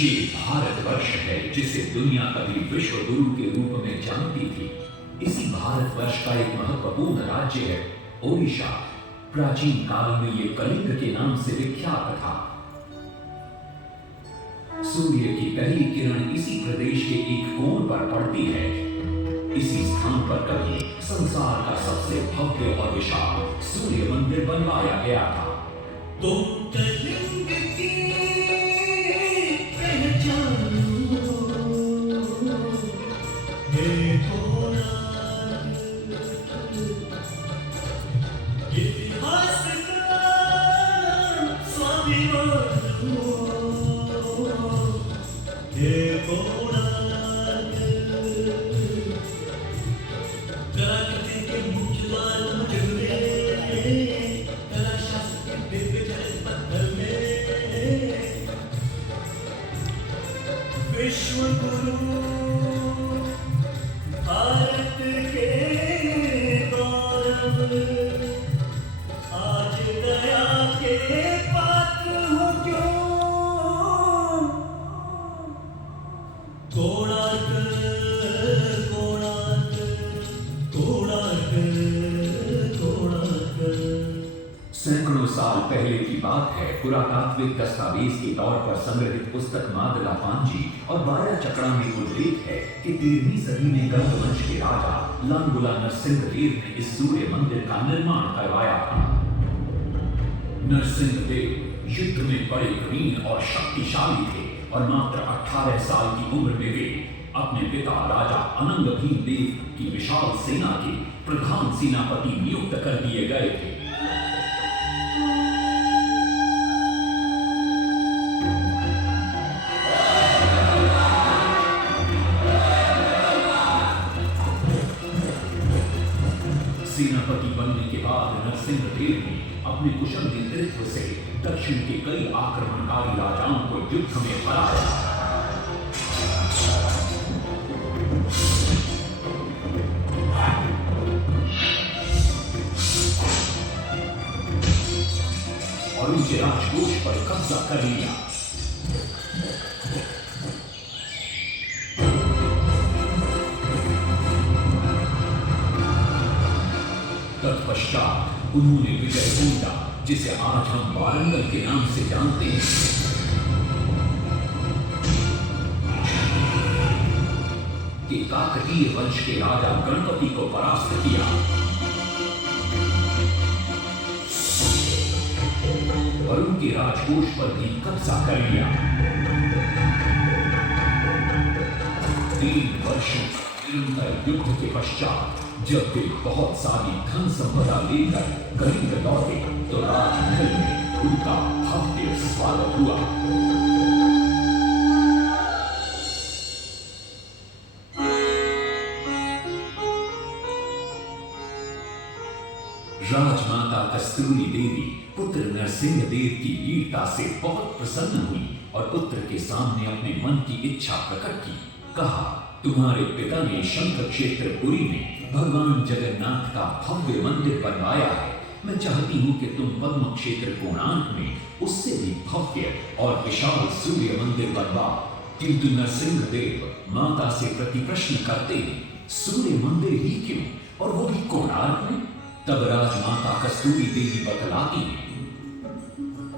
ये भारतवर्ष है जिसे दुनिया कभी विश्व गुरु के रूप में जानती थी। इसी भारतवर्ष का एक महत्वपूर्ण राज्य है ओडिशा। प्राचीन काल में ये कलिंग के नाम से विख्यात था। सूर्य की पहली किरण इसी प्रदेश के एक कोण पर पड़ती है। इसी स्थान पर कभी संसार का सबसे भव्य और विशाल सूर्य मंदिर बनवाया गया था। तो कलिंग की पहचानो, हे कोणार्क, इतिहास का स्वाभिमान हो, हे कोणार्क, क्रांति के मुख्य द्वार मुझे कला शास्त्र के दिव्य जल पत्थर में विश्व गुरु भारत के गौरव, आज दया के पात्र हो क्यों कोणार्क, कोणार्क, कोणार्क, कोणार्क। सैकड़ों साल पहले की बात है। पुरातात्विक दस्तावेज के तौर पर संग्रहित पुस्तक मादला पांजी और बाया चकड़ा में उल्लेख है कि 13वीं सदी में गंगवंश के राजा लांगुला नरसिंहदेव ने इस सूर्य मंदिर का निर्माण करवाया था। नरसिंहदेव युद्ध में बड़े कुलीन और शक्तिशाली थे और मात्र 18 साल की उम्र में वे अपने पिता राजा अनंग भीम देव की विशाल सेना के प्रधान सेनापति नियुक्त कर दिए गए थे। सेनापति बनने के बाद नरसिंहदेव ने अपने कुशल नेतृत्व से दक्षिण के कई आक्रमणकारी राजाओं को युद्ध में हराया। और उनके राजकोष पर कब्जा कर लिया। तत्पश्चात उन्होंने विजयकुंडा, जिसे आज हम वारंगल के नाम से जानते हैं, के काकतीय वंश के राजा गणपति को परास्त किया और उनके राजकोष पर भी कब्जा कर लिया। 3 वर्षों निरंतर युद्ध के पश्चात जब वे बहुत सारी धन संपदा लेकर कलिंग लौटे तो राजमहल में उनका भव्य स्वागत हुआ। राजमाता कस्तूरी देवी पुत्र नरसिंह देव की वीरता से बहुत प्रसन्न हुई और पुत्र के सामने अपने मन की इच्छा प्रकट की। कहा, तुम्हारे पिता ने शंख क्षेत्र पुरी में भगवान जगन्नाथ का भव्य मंदिर बनवाया है। मैं चाहती हूँ कि तुम पद्म क्षेत्र कोणार्क में उससे भी भव्य और विशाल सूर्य मंदिर बनवाओ। किंतु नरसिंहदेव माता से प्रति प्रश्न करते हैं, सूर्य मंदिर ही क्यों, और वो भी कोणार्क में? तब राजमाता कस्तूरी देवी बतलाती हैं,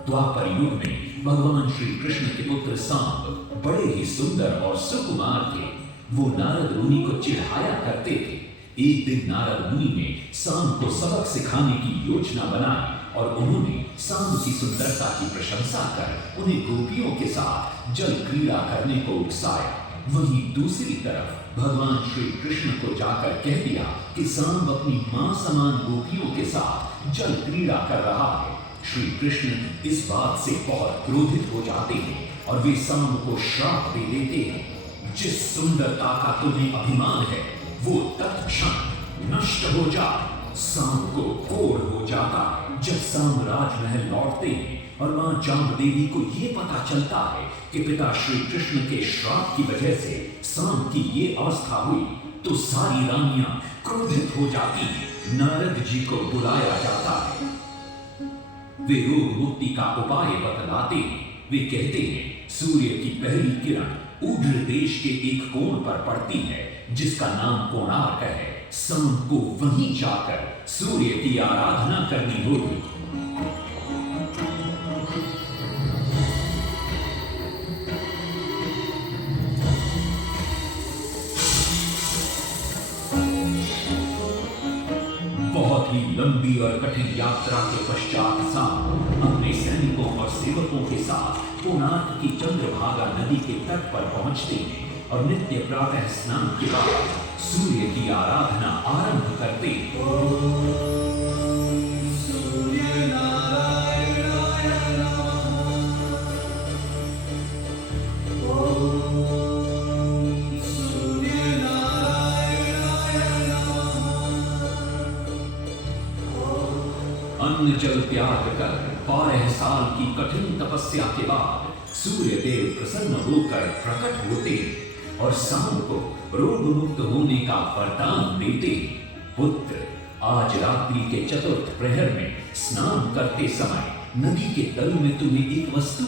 द्वापर युग में भगवान श्री कृष्ण के पुत्र सांब बड़े ही सुंदर और सुकुमार थे। वो नारद मुनि को चिढ़ाया करते थे। एक दिन नारद मुनि ने सांब को सबक सिखाने की योजना बनाई और उन्होंने सांब की सुंदरता की प्रशंसा कर उन्हें गोपियों के साथ जल क्रीड़ा करने को उकसाया। वहीं दूसरी तरफ भगवान श्री कृष्ण को जाकर कह दिया कि सांब अपनी मां समान गोपियों के साथ जल क्रीड़ा कर रहा है। श्री कृष्ण इस बात से बहुत क्रोधित हो जाते हैं और वे सांब को श्राप दे देते हैं, जिस सुंदरता का तुम्हें अभिमान है वो तत्क्षण नष्ट हो जाए। सांब को कोढ़ हो जाता है। जब सांब राजमहल लौटते हैं और मां जामदेवी को ये पता चलता है कि पिता श्री कृष्ण के श्राप की वजह से सांब की ये अवस्था हुई, तो सारी रानियां क्रोधित हो जाती हैं। नारद जी को बुलाया जाता है। वे रोग मुक्ति का उपाय बतलाते हैं। वे कहते हैं सूर्य की पहली किरण उग्र देश के एक कोण पर पड़ती है जिसका नाम कोणार्क है। शाम को वहीं जाकर सूर्य की आराधना करनी होगी। बहुत ही लंबी और कठिन यात्रा के पश्चात शाम अपने सैनिकों और सेवकों के साथ कोणार्क की चंद्रभागा नदी के तट पर पहुंचते हैं और नित्य प्रातः स्नान के बाद सूर्य की आराधना आरंभ करते हैं। अन्न जल त्याग कर 12 साल की कठिन तपस्या के बाद सूर्य देव प्रसन्न होकर प्रकट होते हैं और शाम को रोग मुक्त होने का वरदान देते हैं। पुत्र, आज रात्रि के चतुर्थ प्रहर में स्नान करते समय नदी के तल में तुम्हें एक वस्तु